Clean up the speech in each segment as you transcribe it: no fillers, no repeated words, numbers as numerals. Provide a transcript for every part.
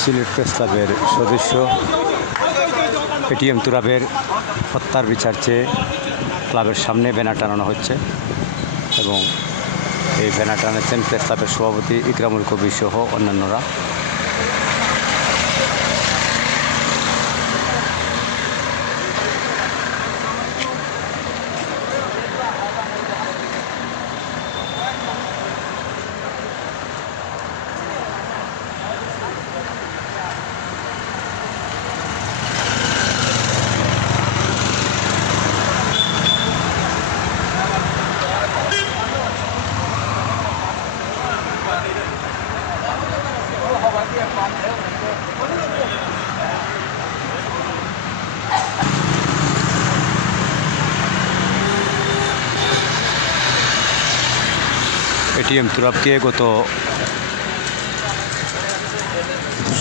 Sylhet press ক্লাবের সদস্য ATM তুরাবের হত্যার বিচার চেয়ে ক্লাবের সামনে ব্যানার টানানো হচ্ছে এবং এই ব্যানার টানাচ্ছেন প্রেস ক্লাবের সভাপতি ইকরামুল কবির সহ অন্যান্যরা। এটিএম তুরাবকে গত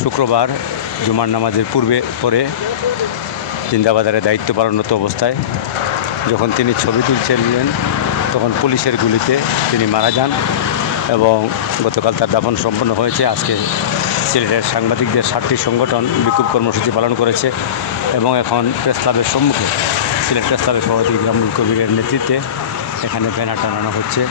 শুক্রবার জুমার নামাজের পরে জিন্দাবাজারে দায়িত্ব পালনরত অবস্থায় যখন তিনি ছবি তুলছিলেন তখন পুলিশের গুলিতে তিনি মারা যান এবং গতকাল তার দাফন সম্পন্ন হয়েছে। আজকে সিলেটের সাংবাদিকদের 7টি সংগঠন বিক্ষোভ কর্মসূচি পালন করেছে এবং এখন প্রেস ক্লাবের সম্মুখে সিলেট প্রেস ক্লাবের সভাপতি ইকরামুল কবিরের নেতৃত্বে এখানে ব্যানার টানানো হচ্ছে।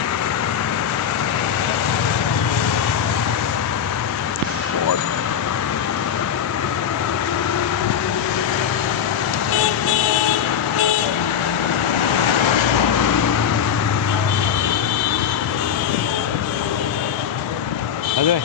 Okay.